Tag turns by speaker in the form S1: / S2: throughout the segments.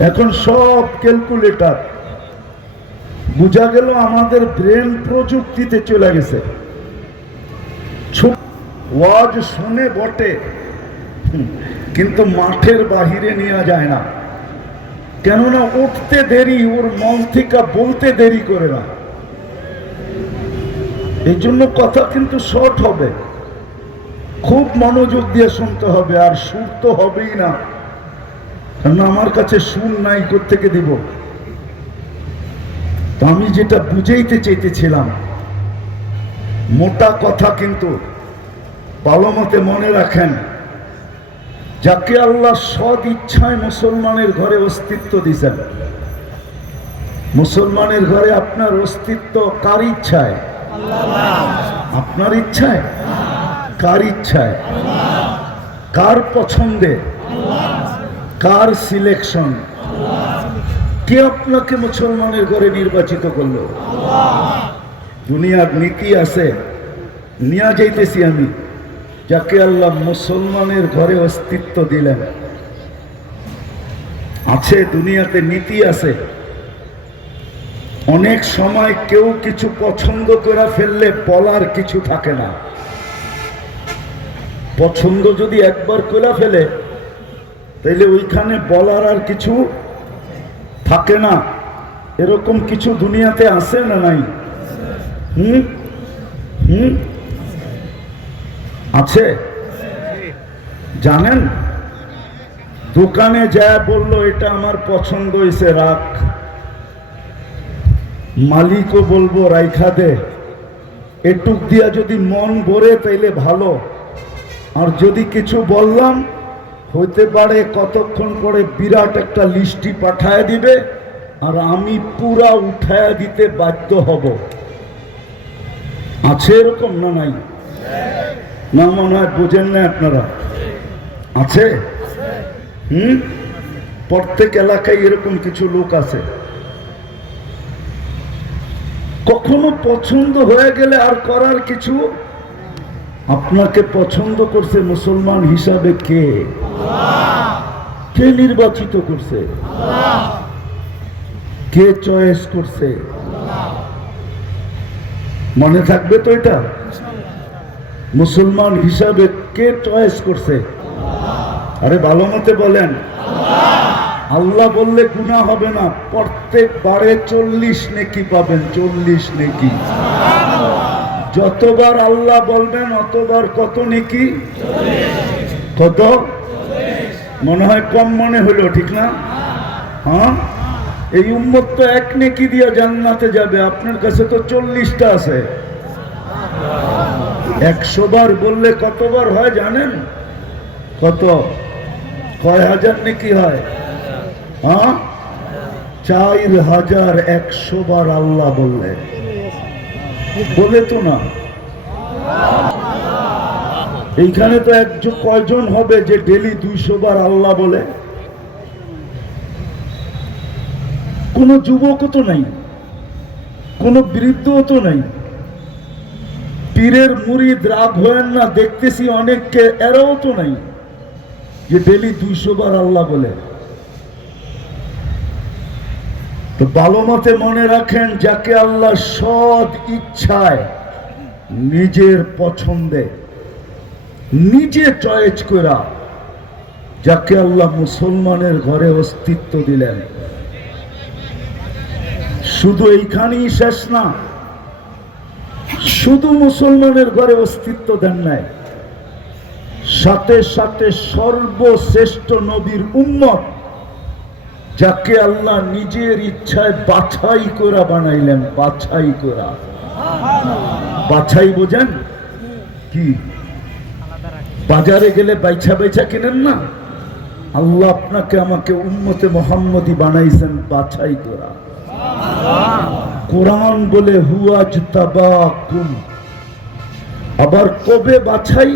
S1: এখন সব ক্যালকুলেটর। বোঝা গেল আমাদের ব্রেন প্রযুক্তিতে চলে গেছে। ওয়াজ শুনে বটে। কিন্তু মাঠের বাহিরে নেওয়া যায় না। কেননা উঠতে দেরি, ওর মন থেকে বলতে দেরি করে না। এই জন্য কথা কিন্তু শর্ট হবে। খুব মনোযোগ দিয়ে শুনতে হবে, আর সুর তো হবেই না। কারণ আমার কাছে সুর নাই থেকে দিব? তো আমি যেটা বুঝাইতে চাইতেছিলাম, মোটা কথা কিন্তু ভালো মতে মনে রাখেন, যাকে আল্লাহ সদ ইচ্ছায় মুসলমানের ঘরে অস্তিত্ব দিছেন। মুসলমানের ঘরে আপনার অস্তিত্ব কার ইচ্ছায়? আপনার ইচ্ছায়? কার ইচ্ছায়? কার পছন্দে? Car selection? কে আপনাকে মুসলমানের ঘরে নির্বাচিত করল? দুনিয়ার নীতি আছে, নিয়ে যাইতেছি আমি, যাকে আল্লাহ মুসলমানের ঘরে অস্তিত্ব দিলেন। আছে, দুনিয়াতে নীতি আছে। অনেক সময় কেউ কিছু পছন্দ করে ফেললে বলার কিছু থাকে না। পছন্দ যদি একবার করে ফেলে তাইলে ওইখানে বলার আর কিছু থাকে না। এরকম কিছু দুনিয়াতে আছে না নাই? হুম? হুম? আছে? জানেন? দোকানে যা বলল, এটা আমার পছন্দ হয়েছে রাখ। মালিকও বলব, রাইখা দে। এটুক দিয়া যদি মন ভরে তাইলে ভালো। আর যদি কিছু বললাম হইতে পারে কতক্ষণ পরে বিরাট একটা লিস্টি পাঠায় দিবে, আর আমি পুরা উঠায় দিতে বাধ্য হব। আছে এরকম না নাই? না মনে হয় বোঝেন না আপনারা। আছে? হুম? প্রত্যেক এলাকায় এরকম কিছু লোক আছে। কখনো পছন্দ হয়ে গেলে আর করার কিছু? আপনাকে পছন্দ করছে মুসলমান হিসাবে কে? কে নির্বাচিত করছে? কে চয়েস করছে? মনে থাকবে তো এটা? মুসলমান হিসাবে কে চয়েস করছে? আরে ভালো মতে বলেন। আল্লাহ। বললে গুণা হবে না। প্রত্যেক বারে চল্লিশ নেকি পাবেন চল্লিশ নেকি। যতবার আল্লাহ বলবেন অতবার কত নেকি? কত? মনে হয় কম মনে হলো, ঠিক না? হ্যাঁ? এই উম্মত তো এক নেকি দিয়া জান্নাতে যাবে, আপনার কাছে তো চল্লিশটা আছে। একশো বার বললে কতবার হয় জানেন? কত? কয় হাজার নেকি হয়? হ্যাঁ? চার হাজার একশো বার আল্লাহ বললে। বলে তো না। এইখানে তো একজন কয়জন হবে যে ডেলি দুইশো বার আল্লাহ বলে? কোনো যুবকও তো নাই, কোনো বৃদ্ধ তো নাই। পীরের মুড়িদ রাগ হয়েন না, দেখতেছি অনেককে, এরাও তো নাই যে ডেলি দুইশো বার আল্লাহ বলে। তো ভালো মতে মনে রাখেন, যাকে আল্লাহ সৎ ইচ্ছায় নিজের পছন্দে নিজে চয়েস করা যাকে আল্লাহ মুসলমানের ঘরে অস্তিত্ব দিলেন। শুধু এইখানেই শেষ না, শুধু মুসলমানের ঘরে অস্তিত্ব দেন নাই। সাথে সাথে সর্বশ্রেষ্ঠ নবীর উম্মত, যাকে আল্লাহ নিজের ইচ্ছায় বাছাই করা বানাইলেন, বাছাই করা বাছাই বোঝেন? কি? বাজারে গেলে বাইছা বাইছা কেনেন না? আল্লাহ আপনাকে আমাকে উন্মতে মোহাম্মদী বানাইছেন বাছাই করা। কোরআন বলে হুয়াজ আবার কবে বাছাই?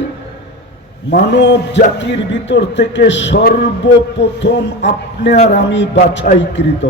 S1: মানব জাতির ভিতর থেকে সর্বপ্রথম আপনি আর আমি বাছাইকৃত।